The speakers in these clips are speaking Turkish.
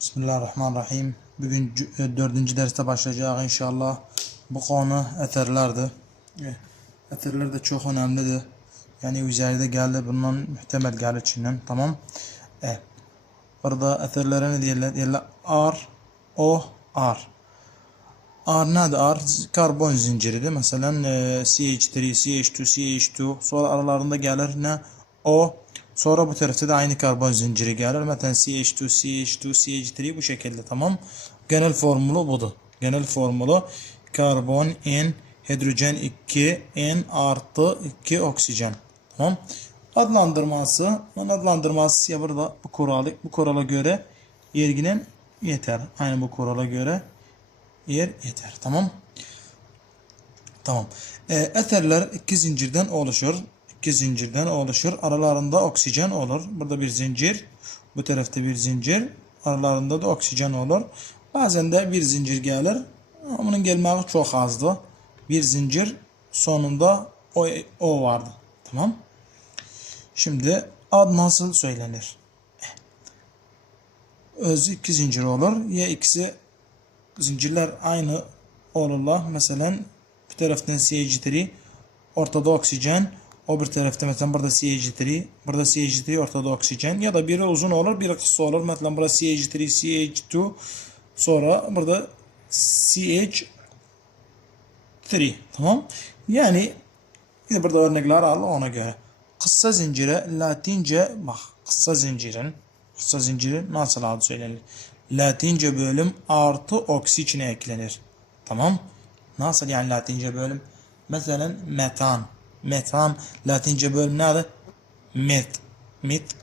Bismillahirrahmanirrahim. Bugün dördüncü derste başlayacağız inşallah. Bu konu eterlerdi. Eterler de çok önemlidir. Yani üzerinde geldi bundan muhtemel geldi içinden. Tamam. Evet. Burada eterlere ne diyorlar? Diyorlar R, O, R. R nedir? R karbon zinciridir. Mesela CH3, CH2, CH2. Sonra aralarında gelir ne? O. Sonra bu tarafta da aynı karbon zinciri gelir. Mesela CH2, CH2, CH3 bu şekilde, tamam. Genel formülü budur. Genel formülü karbon N, hidrojen 2, N artı 2 oksijen. Tamam. Adlandırması ya burada bu kurala göre yerginin yeter. Aynı bu kurala göre yeter. Tamam. Tamam. Eterler iki zincirden oluşur. İki zincirden oluşur. Aralarında oksijen olur. Burada bir zincir. Bu tarafta bir zincir. Aralarında da oksijen olur. Bazen de bir zincir gelir. Bunun gelmeyi çok azdı. Bir zincir sonunda o vardı. Tamam. Şimdi ad nasıl söylenir? Öz iki zincir olur. Ya ikisi zincirler aynı olurlar. Mesela bir taraftan CH3 ortada oksijen, o bir tarafta mesela burada CH3, burada CH3 ortada oksijen, ya da biri uzun olur biri kısa olur. Mesela burada CH3, CH2, sonra burada CH3, tamam. Yani burada örnekler al ona göre. Kısa zincire Latince bak, kısa zinciri nasıl adı söylenir? Latince bölüm artı oksi içine eklenir. Tamam. Nasıl yani Latince bölüm? Mesela metan Latince bölüm nedir? Met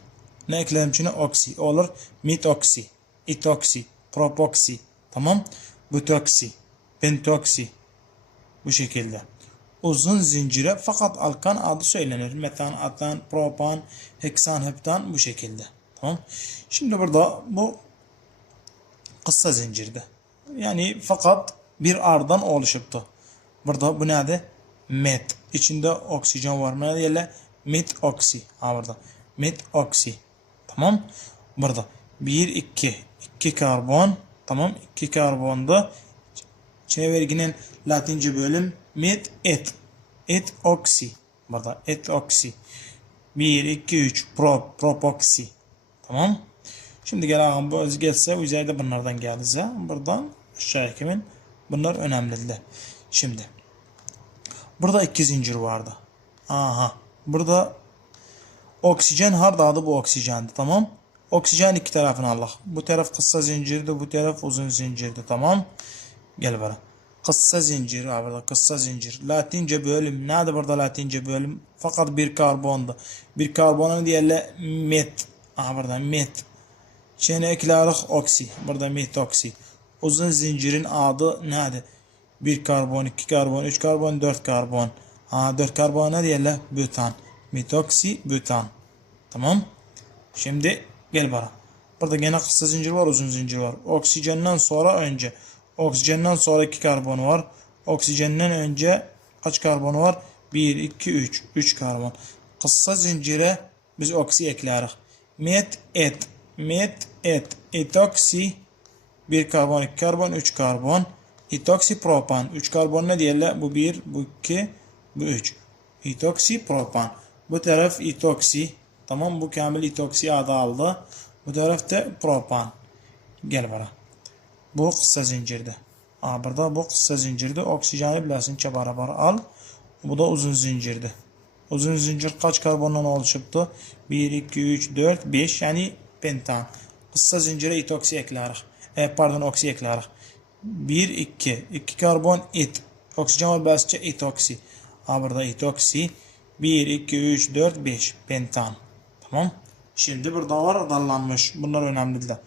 ne ekledim içine? Oksi olur. Metoksi, itoksi, propoksi, tamam. Butoksi, pentoksi, bu şekilde. Uzun zincire fakat alkan adı söylenir. Metan, atan, propan, heksan, heptan, bu şekilde. Tamam. Şimdi burada bu kısa zincirde. Yani fakat bir R'dan oluşuptu. Burada bu nedir? Met. İçinde oksijen var. Ne diyorlar? Metoksi. Ha burada. Metoksi. Tamam. Burada 2 karbon. Tamam. 2 karbonda verginin Latince bölüm et. Et oksi. Burada et oksi. 1, 2, 3 propoksi. Tamam. Şimdi gel ağam bu öz gelse üzerinde bunlardan geldize. Buradan aşağı kimin? Bunlar önemlidir. Şimdi burada iki zincir vardı. Aha. Burada oksijen hardadı, bu oksijendi. Tamam. Oksijen iki tarafını Allah. Bu taraf kısa zincirdi, bu taraf uzun zincirdi. Tamam. Gel bana. Kısa zincir, burada kısa zincir. Latince bölüm. Nerede burada Latince bölüm? Fakat bir karbondu. Bir karbonun diğerle met. Aha burada met. Şimdi eklerik oksi. Burada metoksi. Uzun zincirin adı nedir? 1 karbon, 2 karbon, 3 karbon, 4 karbon. 4 karbon ne diyorlar? Butan. Metoksi, butan. Tamam. Şimdi gel bana. Burada gene kısa zincir var, uzun zincir var. Oksijenden sonra önce. Oksijenden sonra 2 karbon var. Oksijenden önce kaç karbon var? 1, 2, 3. 3 karbon. Kısa zincire biz oksi eklerik. Met, etoksi, 1 karbon, 2 karbon, 3 karbon. Etoksi propan. 3 karbon ne diyorlar? Bu 1, bu 2, bu 3. Etoksi propan. Bu taraf etoksi. Tamam, bu kamil etoksi adı aldı. Bu tarafta propan. Gel bana. Bu kısa zincirde. Burada bu kısa zincirde oksijeni bilesin beraber al. Bu da uzun zincirde. Uzun zincir kaç karbondan oluşuptu? 1, 2, 3, 4, 5 yani pentan. Kısa zincire etoksi eklerik. Oksi eklerik. 1, 2. 2 karbon et. Oksijen var basınca etoksi. Burada etoksi. 1, 2, 3, 4, 5. Pentan. Tamam. Şimdi burada var dallanmış. Bunlar önemlidir.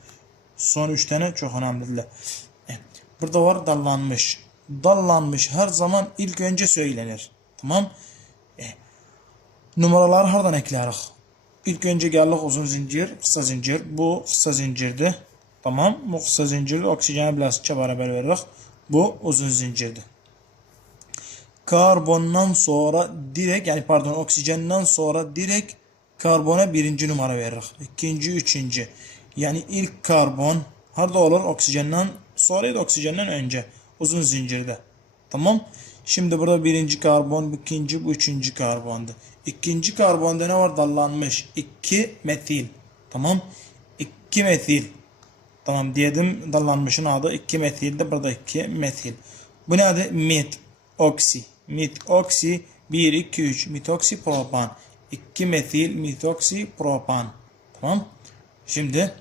Son 3 tane çok önemlidir. Burada var dallanmış. Dallanmış her zaman ilk önce söylenir. Tamam. Numaraları hardan eklerik. İlk önce geldik uzun zincir, kısa zincir. Bu kısa zincirdi. Tamam. Bu kısa zincirde oksijeni birazcık beraber veririz. Bu uzun zincirdi. Karbondan sonra direkt oksijenden sonra direkt karbona birinci numara veririz. İkinci, üçüncü. Yani ilk karbon Harda olur? Oksijenden sonra ya da oksijenden önce. Uzun zincirde. Tamam. Şimdi burada birinci karbon, bu ikinci, bu üçüncü karbondu. İkinci karbonda ne var? Dallanmış. 2 metil. Tamam. 2 metil. Tamam diyedim, dallanmışın adı 2 metilde, burada 2 metil. Bu ne adı? Metoksi. Metoksi 1, 2, 3. Metoksi propan. 2 metil metoksi propan. Tamam. Şimdi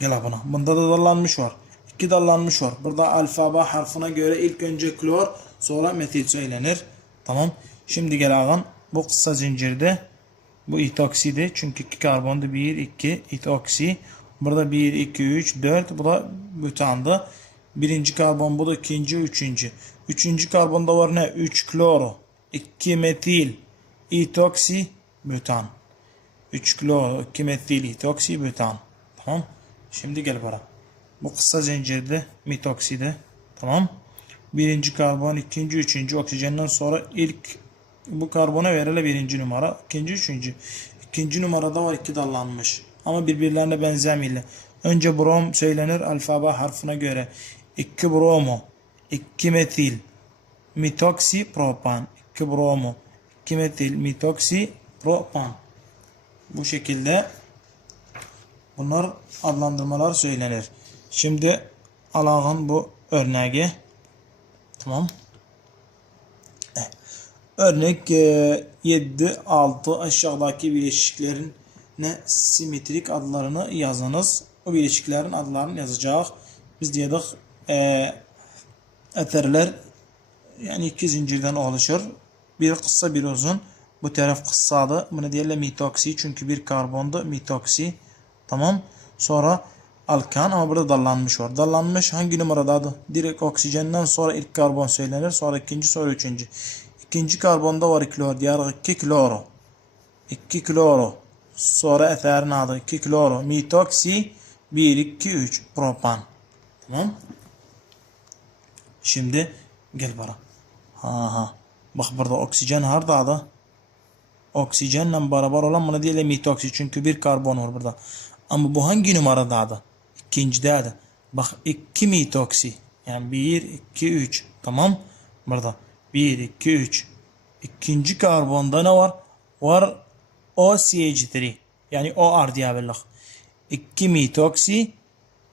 gel buna. Bunda da dallanmış var. 2 dallanmış var. Burada alfabe harfine göre ilk önce klor, sonra metil söylenir. Tamam. Şimdi gel ağam. Bu kısa zincirde bu itoksidi. Çünkü 2 karbondu. 1, 2 itoksi. Burada 1, 2, 3, 4. Bu da bütandı. Birinci karbon, bu da ikinci, üçüncü. Üçüncü karbonda var ne? 3 kloro. 2 metil itoksi bütan. 3 kloro, 2 metil itoksi bütan. Tamam. Şimdi gel bana. Bu kısa zincirde metokside. Tamam. Birinci karbon, ikinci, üçüncü oksijenden sonra ilk bu karbona verilen birinci numara. İkinci, üçüncü. İkinci numarada var 2 dallanmış. Ama birbirlerine benzemiyorlar. Önce brom söylenir alfabe harfine göre. 2 bromo, 2 metil, metoksi propan. 2 bromo, 2 metil, metoksi propan. Bu şekilde bunlar adlandırmalar söylenir. Şimdi alağın bu örneği. Tamam. Örnek 7, 6 aşağıdaki bileşiklerin ne simetrik adlarını yazınız. O bileşiklerin adlarını yazacak. Biz diyedik eterler yani 2 zincirden oluşur. Bir kısa bir uzun. Bu taraf kısadı. Bunu diyelim metoksi çünkü bir karbondu. Metoksi. Tamam. Sonra alkan ama burada dallanmış var. Dallanmış hangi numaradadı? Direkt oksijenden sonra ilk karbon söylenir. Sonra ikinci, sonra üçüncü. İkinci karbonda var klor. Diğer 2 kloro. 2 kloro. Sonra eterin adı 2 kloro. Metoksi 1, 2, 3 propan. Tamam. Şimdi gel bana. Bak burada oksijen hardadı. Oksijenle beraber olan buna değil metoksi. Çünkü bir karbon var burada. Ama bu hangi numaradadı? İkincideydi. Bak 2 metoksi. Yani 1, 2, 3. Tamam. Burada 1, 2, 3. İkinci karbonda ne var? Var OCH3. Yani OR diyebiliriz. 2 metoksi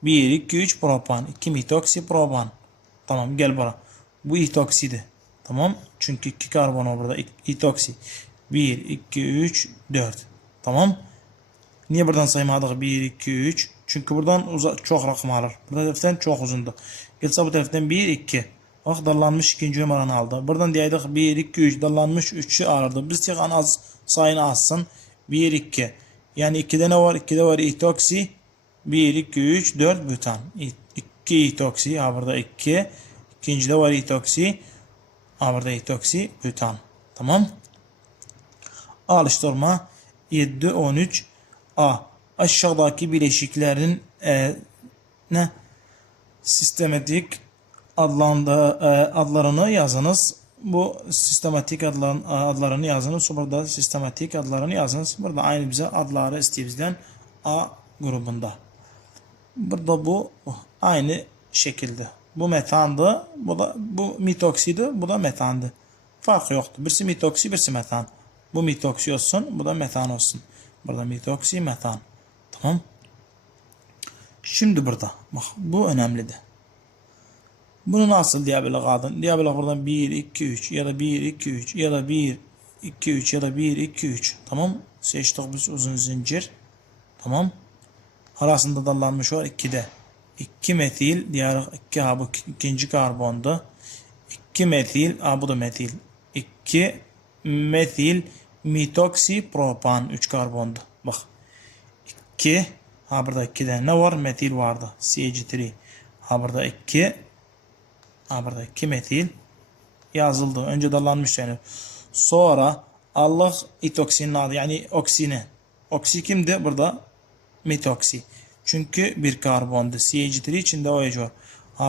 1, 2, 3 propan. 2 metoksi propan. Tamam gel bana. Bu itoksidi. Tamam. Çünkü 2 karbon var burada. İtoksi. 1, 2, 3, 4. Tamam. Niye buradan saymadık? 1, 2, 3. Çünkü buradan çok rakam alır. Burada taraftan çok uzundu. Gelse bu taraftan 1, 2. Bak dallanmış ikinci numaranı aldı. Buradan diyeydik 1, 2, 3. Dallanmış 3'ü alırdı. Biz tek az sayını alsın. 1, 2. Yani 2'de ne var? 2'de var itoksi. 1, 2, 3, 4 bütan. 2 itoksi. Ha burada 2. İkincide var itoksi. Ha burada itoksi bütan. Tamam. Alıştırma 7, 13. A. Aşağıdaki bileşiklerin ne? Sistematik adlarını yazınız. Bu sistematik adlarını yazınız. Burada sistematik adlarını yazınız. Burada aynı bize adları istiyor bizden. A grubunda. Burada bu aynı şekilde. Bu metandı. Bu metoksiydi. Bu da metandı. Fark yoktu. Birisi metoksi, birisi metan. Bu metoksi olsun. Bu da metan olsun. Burada metoksi, metan. Tamam. Şimdi burada. Bak bu önemlidir. Bunu nasıl diyebilir kadın? Diyebilir buradan 1, 2, 3 ya da 1, 2, 3 ya da 1, 2, 3 ya da 1, 2, 3. Tamam. Seçtik biz uzun zincir. Tamam. Arasında dallanmış var 2'de. 2 metil. Diğer 2 bu ikinci karbondu. 2 metil. Bu da metil. 2 metil metoksi propan 3 karbondu. Bak. 2. Burada 2'de ne var? Metil vardı. CH3. Burada 2. Burada 2 metil yazıldı. Önce dallanmış yani. Sonra Allah itoksinin adı yani oksine. Oksi kimdi? Burada metoksi. Çünkü bir karbondu. CH3 içinde OH var.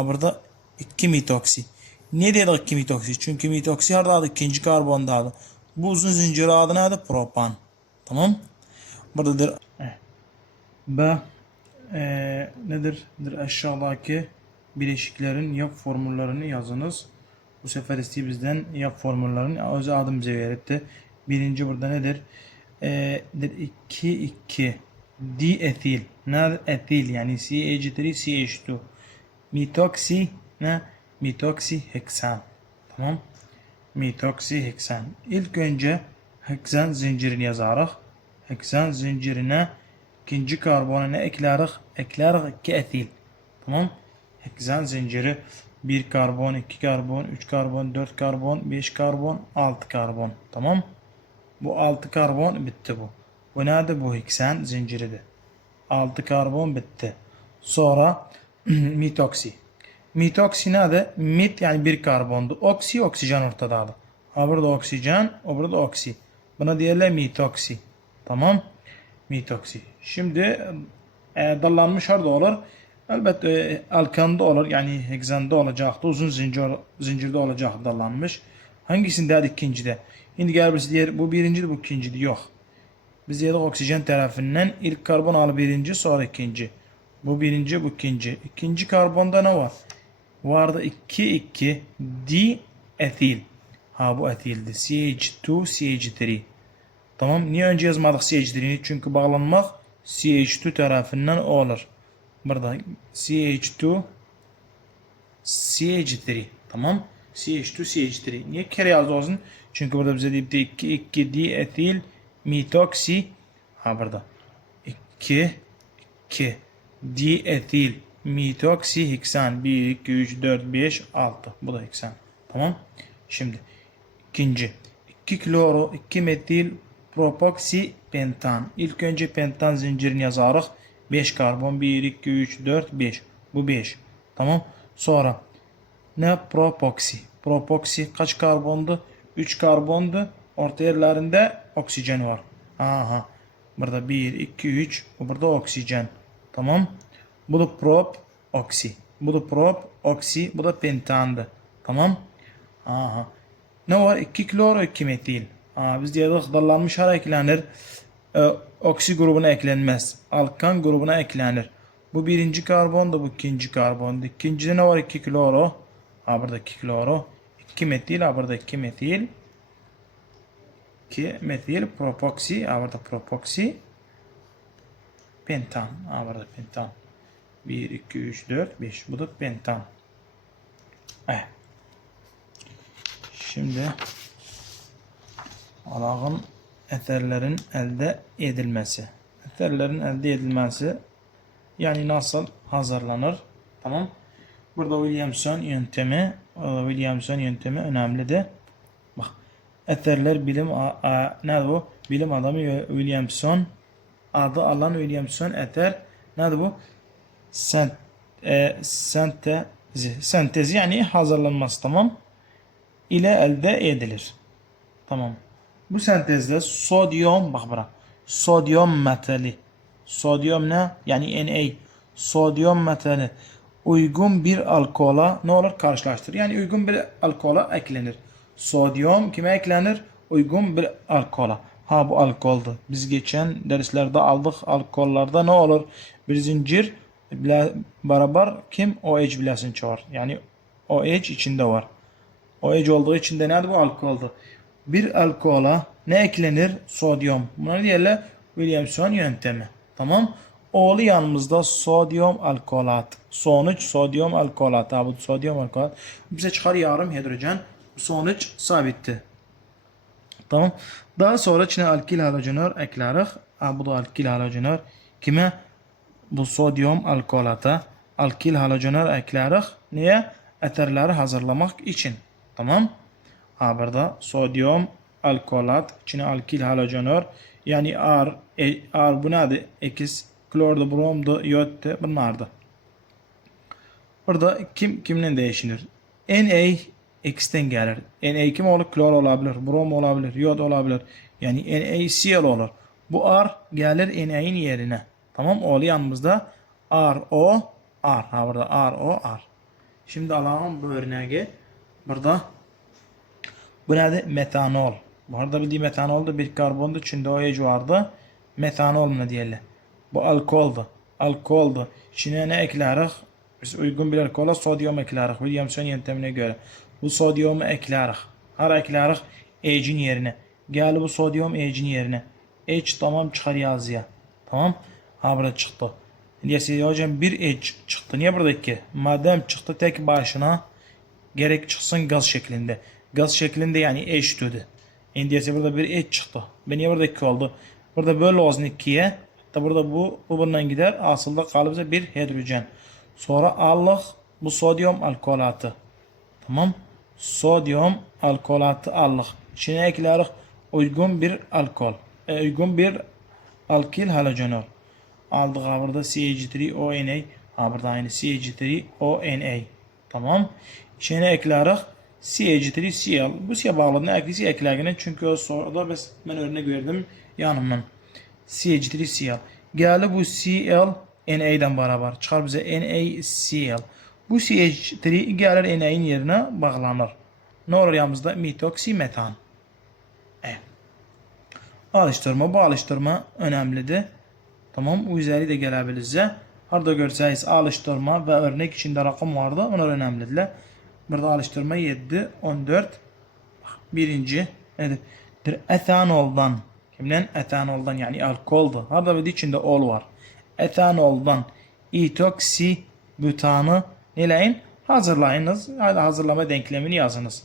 Burada 2 metoksi. Niye dedik 2 metoksi? Çünkü metoksi adı ikinci karbonda adı. Bu uzun zincir adı neydi? Propan. Tamam. Buradadır. B. nedir? Aşağıdaki bileşiklerin yap formüllerini yazınız. Bu sefer isteği bizden yap formüllerini öz adım bize öğretti. Birinci burada nedir? 2 dietil. Ne etil yani CH3 CH2. Metoksi ne? Metoksiheksan. Tamam. Metoksiheksan. İlk önce heksan zincirini yazarız. Heksan zincirine ikinci karbonu ekleriz? Ekleriz 2 etil. Tamam. Heksan zinciri 1 karbon, 2 karbon, 3 karbon, 4 karbon, 5 karbon, 6 karbon. Tamam. Bu 6 karbon bitti bu. Bu nerede? Bu heksan zinciridir. 6 karbon bitti. Sonra mitoksi. Mitoksi nerede? Mit yani bir karbondu. Oksi oksijen ortadadır. Ha burada oksijen, o burada oksi. Buna diyorlar mitoksi. Tamam. Mitoksi. Şimdi dallanmış harda olur. Elbette alkanda olur. Yani hekzanda olacaktı. Uzun zincirde olacak dallanmış. Hangisinde ikincide? Şimdi gel birisi diğer bu birinciydi bu ikinciydi. Yok. Biz yedik oksijen tarafından ilk karbon al birinci sonra ikinci. Bu birinci bu ikinci. İkinci karbonda ne var? Vardı 2 di etil. Ha bu etildi. CH2 CH3. Tamam. Niye önce yazmadık CH3'ni? Çünkü bağlanmak CH2 tarafından olur. Burada CH2 CH3. Tamam. CH2 CH3. Niye kere yazıyorsun? Çünkü burada bize deyip de 2 di etil mitoksi. Ha burada 2 di etil mitoksi heksan 1 2 3 4 5 6. Bu da heksan. Tamam. Şimdi ikinci 2 kloro 2 metil propoksi pentan. İlk önce pentan zincirini yazarız. 5 karbon 1 2 3 4 5. Bu 5. Tamam. Sonra ne propoksi? Propoksi kaç karbondu? 3 karbondu. Orta yerlerinde oksijen var. Aha. Burada 1 2 3. Burada oksijen. Tamam. Bu da prop oksi. Bu da prop oksi. Bu da pentandı. Tamam. Aha. Ne var? 2 kloro 2 metil. Biz diyedik dallanmış hara eklenir. Oksi grubuna eklenmez. Alkan grubuna eklenir. Bu birinci karbon da bu ikinci karbon. İkincide ne var? 2 kloro. Burada 2 kloro. 2 metil. Burada 2 metil. 2 metil propoksi. Burada propoksi. Pentan. Burada pentan. 1, 2, 3, 4, 5. Bu da pentan. Şimdi alağın eterlerin elde edilmesi. Eterlerin elde edilmesi yani nasıl hazırlanır? Tamam. Burada Williamson yöntemi önemlidir. Bak. Eterler bilim ne bu? Bilim adamı Williamson adı alan Williamson eter ne bu? Sentezi yani hazırlanması tamam ile elde edilir. Tamam. Bu sentezde sodyum bak bura. Sodyum metali. Sodyum ne? Yani Na. Sodyum metali uygun bir alkola ne olur karşılaştır. Yani uygun bir alkola eklenir. Sodyum kime eklenir? Uygun bir alkola. Ha bu alkoldu. Biz geçen derslerde aldık alkollerde ne olur? Bir zincir beraber kim? OH bilesin var. Yani OH içinde var. OH olduğu için de nerede bu alkoldu? Bir alkola ne eklenir? Sodyum. Buna diyorlar Williamson yöntemi. Tamam. Oğlu yanımızda sodyum alkolat. Sonuç sodyum alkolat. Bu sodyum alkolat. Bize çıkar yarım hidrojen. Sonuç sabitti. Tamam. Daha sonra içine alkil halojenör ekleriz. Bu da alkil halojenör. Kime? Bu sodyum alkolata alkil halojenör ekleriz. Niye? Eterleri hazırlamak için. Tamam. Burada sodyum alkolat içine alkil halojenör yani R bu nedir? X klordu, bromdu, yoddu bunlardı. Burada kimden değişir? Na X'ten gelir. Na kim olur? Klor olabilir, brom olabilir, yod olabilir. Yani NaCl olur. Bu R gelir Na'nın yerine. Tamam oğlu yanımızda RO R. Burada RO R. Şimdi alalım bu örneği. Burada bu nedir? Metanol. Bu arada bildiğim metanolda bir karbondu. İçinde OH vardı. Metanol ne diyelim? Bu alkoldu. alkoldu. İçine ne ekleriz? Biz uygun bir alkola sodyum ekleriz. Williamson yöntemine göre. Bu sodyumu ekleriz. Her ekleriz H'in yerine. Gel bu sodyum H'in yerine. H tamam çıkar yazıya. Tamam. Ha burada çıktı. Diyesi hocam bir H çıktı. Niye burada 2? Madem çıktı tek başına gerek çıksın gaz şeklinde. Gaz şeklinde yani H2'dü. Diyesi burada bir H çıktı. Ben niye burada 2 oldu? Burada böyle olsun 2'ye. Hatta burada bu bundan gider. Aslında kalıbıza bir hidrojen. Sonra aldık bu sodyum alkolatı. Tamam. Sodyum alkolatı aldık. İçine ekleriz uygun bir alkol. Uygun bir alkil halojenol. Aldık burada CH3ONA. Burada aynı CH3ONA. Tamam. İçine ekleriz CH3Cl. Bu size bağlı ne eklisi eklerken çünkü o soruda ben örnek verdim yanımdan. CH3Cl. Geldi bu Cl NA'dan beraber. Çıkar bize NaCl. Bu CH3 gelir NA'nin yerine bağlanır. Ne olur yanımızda? Metoksimetan. Evet. Alıştırma. Bu alıştırma önemlidir. Tamam. O üzeri de gelebilirse. Harda görseniz alıştırma ve örnek içinde rakam vardı. Onlar önemlidir. Burada alıştırma 7, 14. Birinci. Evet. Etanoldan. Kimden? Etanoldan yani alkoldu. Harda bir içinde ol var. Etanoldan etoksi butanı neleyin? Hazırlayınız. Hadi hazırlama denklemini yazınız.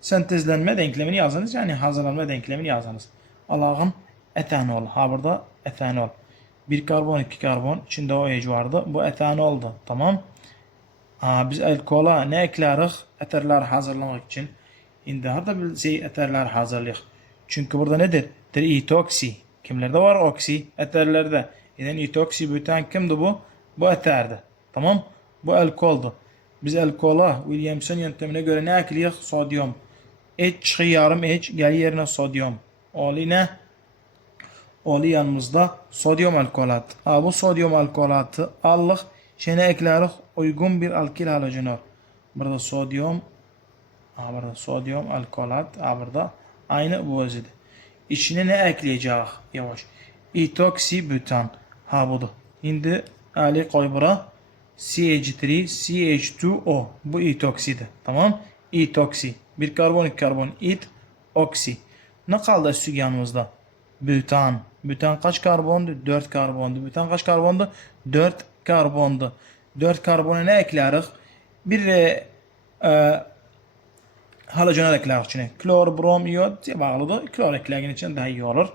Sentezlenme denklemini yazınız. Yani hazırlanma denklemini yazınız. Allah'ın etanol. Ha burada etanol. Bir karbon, iki karbon. İçinde OH vardı. Bu etanoldu. Tamam. Biz alkola ne ekleriz? Eterler hazırlamak için. Şimdi harda bir şey eterler hazırlayıq. Çünkü burada nedir? Etoksi. Kimlerde var oksi? Eterlerde. Yani etoksi büten kimdi bu? Bu eterdi. Tamam. Bu alkoldu. Biz alkola Williamson yöntemine göre ne ekliyiz? Sodyum. H çıkı yarım H gel yerine sodyum. Oli ne? Oli yanımızda sodyum alkolat. Bu sodyum alkolatı aldık. Şene ekleriz uygun bir alkil halojenol. Burada sodyum. Burada sodyum alkolat. Burada aynı bu özüdür. İçine ne ekleyeceğiz? Yavaş. Etoksibutan. Budur. Şimdi ali koy bura. CH3, CH2O. Bu etoksidir. Tamam. Etoksi. Bir karbon, iki karbon. Et, oksi. Ne kaldı su yanımızda? Butan. Butan kaç karbondu? 4 karbondu. Butan kaç karbondu? 4 karbondu. 4 karbona ne ekleriz? Bir halojenol ekleriz içine. Klor, brom, iyot bağlıdır. Klor ekleyen için daha iyi olur.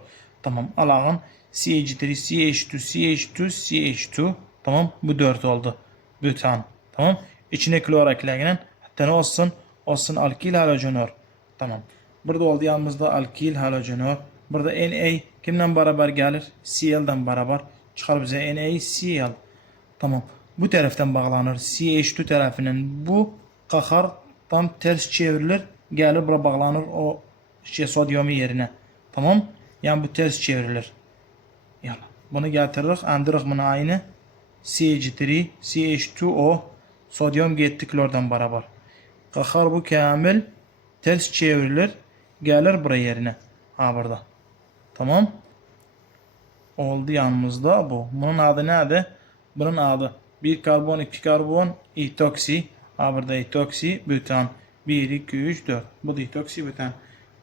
Tamam. Allah'ın CH3, CH2, CH2, CH2. Tamam. Bu 4 oldu. Butan. Tamam. İçine klor ekleyen hatta ne olsun? Olsun alkil halojenol. Tamam. Burada oldu yanımızda alkil halojenol. Burada Na kimden beraber gelir? Cl'den beraber. Çıkar bize NaCl. Tamam. Bu taraftan bağlanır. CH2 tarafının bu kakar tam ters çevrilir. Gelir bura bağlanır o sodyumu yerine. Tamam. Yani bu ters çevrilir. Yala. Bunu getiririk. Andırıq bunu aynı. CH3, CH2O. Sodyum gitti klordan beraber. Kakar bu kamil ters çevrilir. Gelir buraya yerine. Burada. Tamam. Oldu yanımızda bu. Bunun adı nedir? Bunun adı bir karbon, iki karbon, etoksi. Burada etoksi, butan. 1, 2, 3, 4. Bu da etoksi, butan.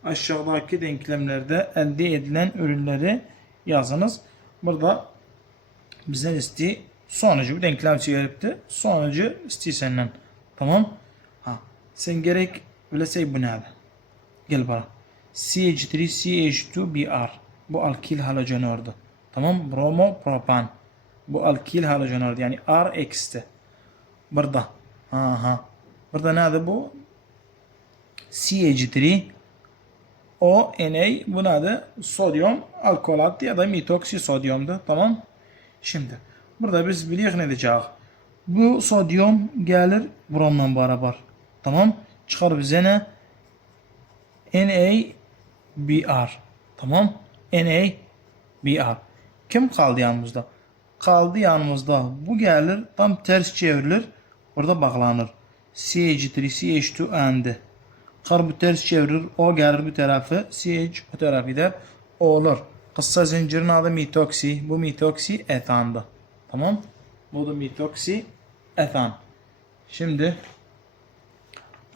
Aşağıdaki denklemlerde elde edilen ürünleri yazınız. Burada bizden istiyor. Sonucu bir denklem çeviripti. Sonucu istiyor senden. Tamam. Sen gerek bilesey bu nedir? Gel bana. CH3, CH2, Br. Bu alkil halojenoldu. Tamam. Bromo, propan. Bu alkil halojenoldu. Yani R eksi. Burada. Burada nedir bu? CH3 O Na bu nedir? Sodyum alkolat ya da metoksi sodyumdu. Tamam. Şimdi burada biz biliyoruz ne diyeceğiz. Bu sodyum gelir bromla beraber. Tamam. Çıkar bize ne? NaBr. Tamam. NaBr. Kim kaldı yanımızda? Kaldı yanımızda. Bu gelir tam ters çevrilir. Burada bağlanır. CH3, CH2 endi. Kar bu ters çevirir. O gelir bu tarafı. CH bu tarafı gider. O olur. Kısa zincirin adı mitoksi. Bu mitoksi etandı. Tamam. Bu da mitoksi etan. Şimdi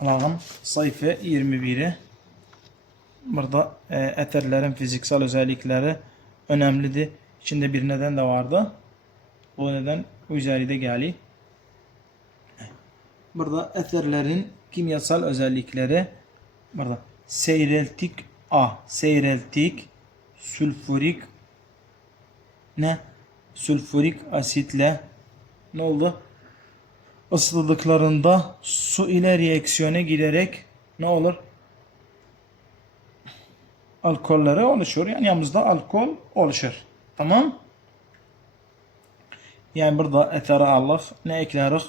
alalım sayfa 21'i. Burada eterlerin fiziksel özellikleri önemlidir. İçinde bir neden de vardı. Bu neden üzerinde geliyor. Burada eterlerin kimyasal özellikleri burada seyreltik A, seyreltik sülfürik ne? Sülfürik asitle ne oldu? Isıtıldıklarında su ile reaksiyona giderek ne olur? Alkolleri oluşur. Yani yanımızda alkol oluşur. Tamam. Yani burada etere aldık. Ne ekleriz?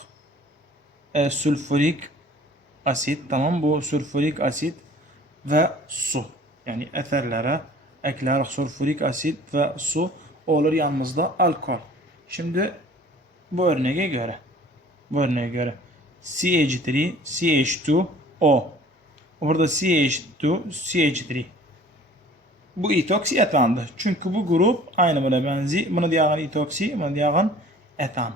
Sülfürik asit. Tamam. Bu sülfürik asit ve su. Yani eterlere ekleriz sülfürik asit ve su olur yanımızda alkol. Şimdi bu örneğe göre CH3 CH2O. Burada CH2 CH3. Bu etoksi etandı. Çünkü bu grup aynı buna benziyor. Buna diğer etoksi, buna diğer etan.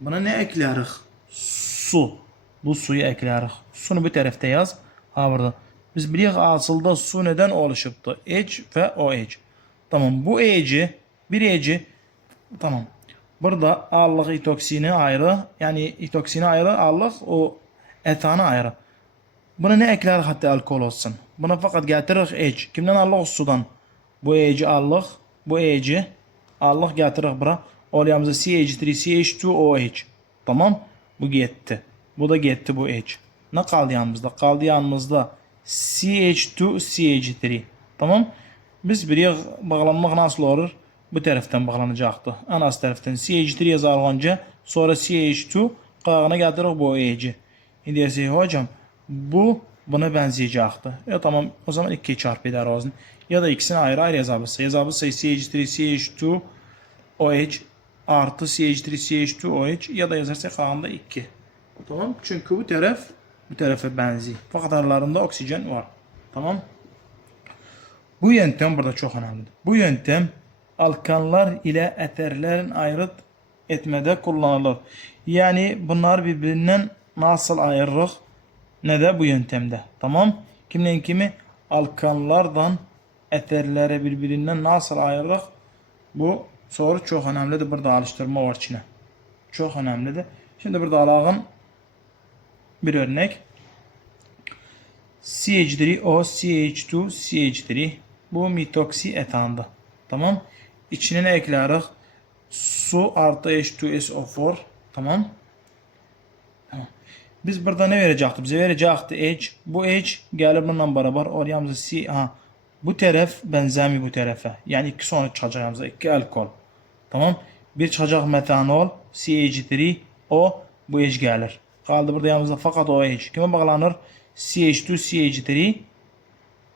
Buna ne ekleriz? Su. Bu suyu ekleriz. Sunu bu tarafta yaz. Ha burada. Biz biliyoruz aslında su neden oluşuptu? H ve OH. Tamam. Bu H'i tamam. Burada allık etoksini ayrı. Yani etoksini ayrı allık o etanı ayrı. Buna ne ekler hatta alkol olsun. Buna fakat getirir H. Kimden allık? Sudan. Bu H'i allık. Bu H'i allık getirir bura. Olayımızda CH3 CH2OH. Tamam. Bu gitti. Bu da gitti bu H. Ne kaldı yanımızda? Kaldı yanımızda CH2 CH3. Tamam. Biz bir bağlanmak nasıl olur? Bu taraftan bağlanacaktı. En az taraftan CH3 yazar önce. Sonra CH2 qağına getirir bu H'i. Şimdi desek hocam bu buna benzeyecekti. Tamam o zaman 2 çarpı eder olsun. Ya da ikisini ayrı ayrı yazabilirse. Yazabilirse CH3 CH2 OH artı CH3 CH2 OH ya da yazarsa qağında 2. Tamam. Çünkü bu tarafa benziyor. Fakat aralarında oksijen var. Tamam. Bu yöntem burada çok önemlidir. Bu yöntem alkanlar ile eterlerin ayırt etmede kullanılır. Yani bunlar birbirinden nasıl ayırırız? Ne de bu yöntemde. Tamam. Kimden kimi? Alkanlardan eterleri birbirinden nasıl ayırırız? Bu soru çok önemlidir. Burada alıştırma var içine. Çok önemlidir. Şimdi burada alağın bir örnek. CH3O CH2 CH3 bu mitoksi etandı. Tamam. İçine ne ekleriz? Su artı H2SO4. Tamam. Biz burada ne verecekti? Bize verecekti H. Bu H gelir bununla beraber. Orayımızda C. Bu taraf benzemiyor bu tarafa. Yani iki sonuç çıkacağımızda. İki alkol. Tamam. Bir çıkacak metanol. CH3O. Bu H gelir. Kaldı burada yanımızda fakat OH. Kime bağlanır? CH2 CH3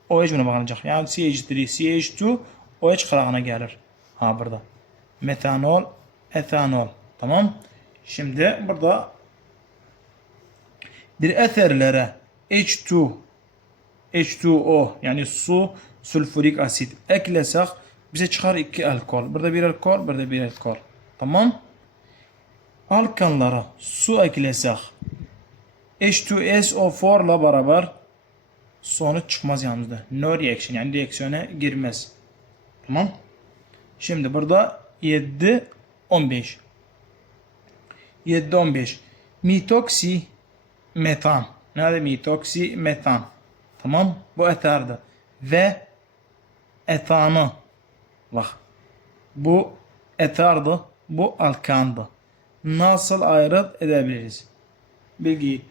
OH buna bağlanacak. Yani CH3 CH2 OH kırağına gelir. Burada. Metanol, etanol. Tamam. Şimdi burada bir eterlere H2O yani su, sülfürik asit eklesek bize çıkar 2 alkol. Burada bir alkol, burada bir alkol. Tamam. Alkanlara su eklesek H2SO4 ile beraber sonuç çıkmaz yanımızda. No reaction yani reaksiyona girmez. Tamam. Şimdi burada 7-15. 7-15. Mitoksi metan. Nerede mitoksi metan? Tamam. Bu eterdi. Ve etanı. Bak. Bu eterdi. Bu alkandı. Nasıl ayırt edebiliriz? Bilgi.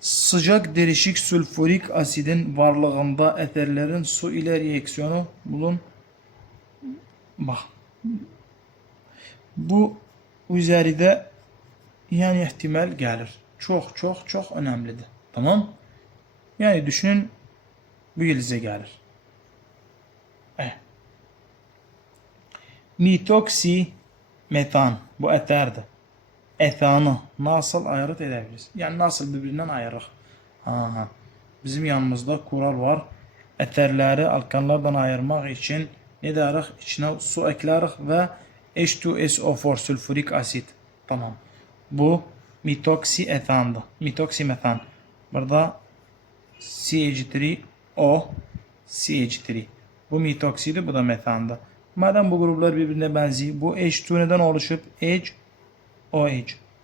Sıcak derişik sülfürik asidin varlığında eterlerin su ile reaksiyonu bulun. Bak. Bu üzerinde yani ihtimal gelir. Çok çok çok önemlidir. Tamam. Yani düşünün bu yıldıza gelir. Mitoksi metan bu eterdi. Etanı nasıl ayırt edebiliriz? Yani nasıl birbirinden ayırır? Bizim yanımızda kural var. Eterleri alkanlardan ayırmak için ne derik? İçine su eklerik ve H2SO4 sülfürik asit. Tamam. Bu metoksietandı. Metoksimetan. Burada CH3O CH3. Bu metoksidi, bu da metandı. Madem bu gruplar birbirine benziyor, bu H2 neden oluşup OH.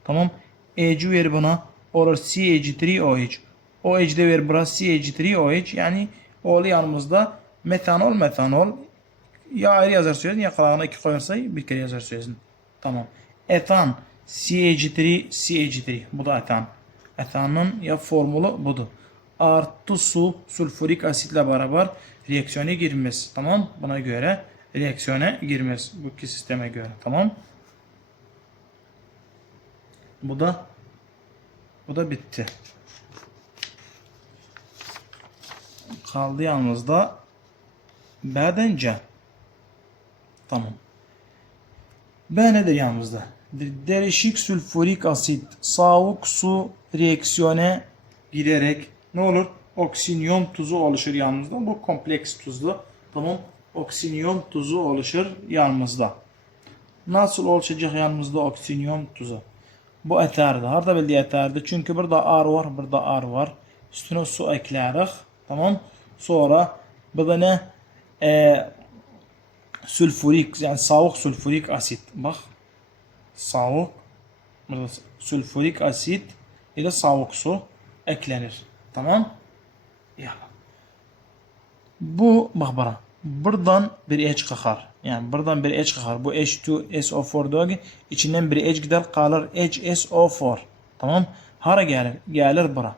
Tamam. H'u ver buna olur CH3OH. OH'de ver buna CH3OH. Yani oğlu yanımızda metanol. Ya ayrı yazar sözün ya kulağına 2 koyarsa bir kere yazar sözün. Tamam. Etan CH3. Bu da etan. Etanın ya formülü budur. Artı su sülfürik asitle beraber reaksiyona girmez. Tamam. Buna göre reaksiyona girmez. Bu iki sisteme göre. Tamam. Bu da bitti. Kaldı yalnızda B'dence. Tamam. B nedir yalnızda? Derişik sülfürik asit soğuk su reaksiyona girerek ne olur? Oksinyum tuzu oluşur yanımızda. Bu kompleks tuzlu. Tamam. Oksinyum tuzu oluşur yanımızda. Nasıl oluşacak yanımızda oksinyum tuzu? Bu eterdi. Harda bildiği eterdi. Çünkü burada R var. Burada R var. Üstüne su ekleriz. Tamam. Sonra burada ne? Sülfürik, yani soğuk sülfürik asit. Bak. Soğuk. Burada sülfürik asit ile soğuk su eklenir. Tamam. Ya. Bu bak bana. Buradan bir H kalkar. Yani buradan bir H kalkar. Bu H2SO4 diyor. İçinden bir H gider kalır HSO4. Tamam. Hara gelir? Gelir bura.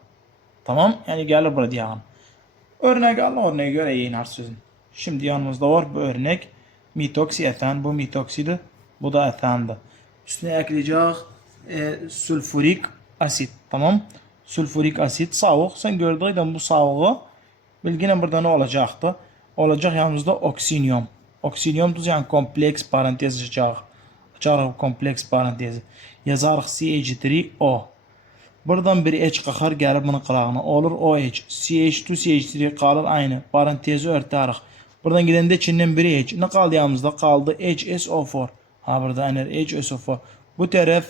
Tamam. Yani gelir bura diyelim. Örnek al. Örneğe göre yayınlar sözün. Şimdi yanımızda var bu örnek. Metoksietan. Bu metoksidi. Bu da etandı. Üstüne ekleyeceğiz sülfürik asit. Tamam. Sülfürik asit soğuk. Sen gördüğün bu soğuğu bilginin burada ne olacaktı? Olacak yanımızda oksinyum. Oksinyum tuzu yani kompleks parantez açacak. Açarız kompleks parantezi. Yazarız CH3O. Buradan bir H kalkar gelip bunun qırağına. Olur OH. CH2 CH3 kalır aynı. Parantezi örteriz. Buradan gidende içinden biri H. Ne kaldı yanımızda? Kaldı HSO4. Ha burada HSO4. Bu taraf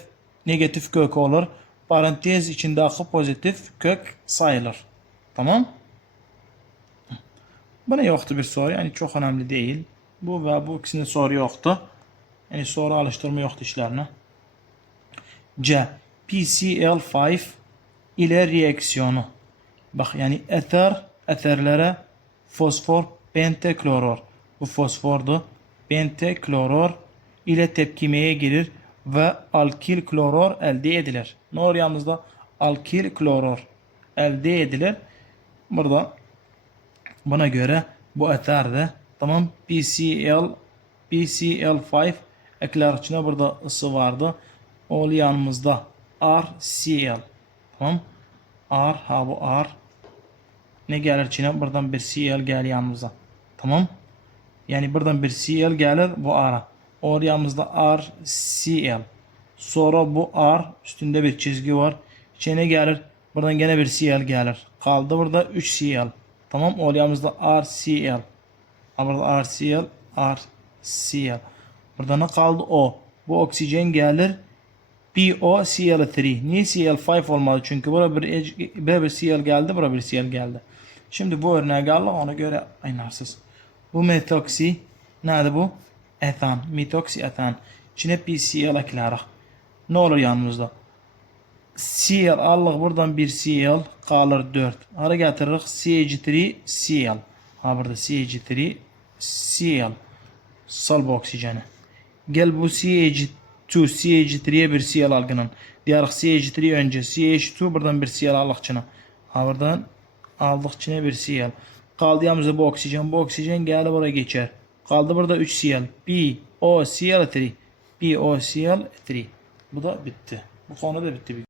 negatif kök olur. Parantez içindeki pozitif kök sayılır. Tamam. Buna yoktu bir soru. Yani çok önemli değil. Bu ve bu ikisinde soru yoktu. Yani soru alıştırma yoktu işlerine. C. PCl5 ile reaksiyonu. Bak yani eterlere fosfor pentakloror. Bu fosfordu. Pentakloror ile tepkimeye girir ve alkil kloror elde edilir. Ne olur yalnızda? Alkil kloror elde edilir. Burada buna göre bu eterde tamam PCl5 ekler içine burada ısı vardı. Ol yanımızda RCl. Tamam. Bu R. Ne gelir içine? Buradan bir Cl gel yanımıza. Tamam. Yani buradan bir Cl gelir bu R'a. Ol yanımızda RCl. Sonra bu R üstünde bir çizgi var. İçine gelir. Buradan gene bir Cl gelir. Kaldı burada 3 Cl. Tamam. Ol yanımızda RCl. Burada RCl. Burada ne kaldı? O. Bu oksijen gelir. POCl3. Niye Cl5 olmadı? Çünkü burada bir Cl geldi. Burada bir Cl geldi. Şimdi bu örneğe geldi. Ona göre aynarsız. Bu metoksi. Nerede bu? Etan. Metoksietan. İçine PCl ekleriz. Ne olur yanımızda? Cl aldık. Buradan bir Cl kalır 4. Ara getiririz. CH3Cl. Ha burada CH3Cl. Sal bu oksijeni. Gel bu CH3'ye bir Cl algının. Diğer CH3 önce CH2 buradan bir Cl aldık içine. Ha buradan aldık içine bir Cl. Kaldı yanımızda bu oksijen. Bu oksijen geldi buraya geçer. Kaldı burada 3 Cl. POCl3. POCl3. Bu da bitti. Bu konu da bitti.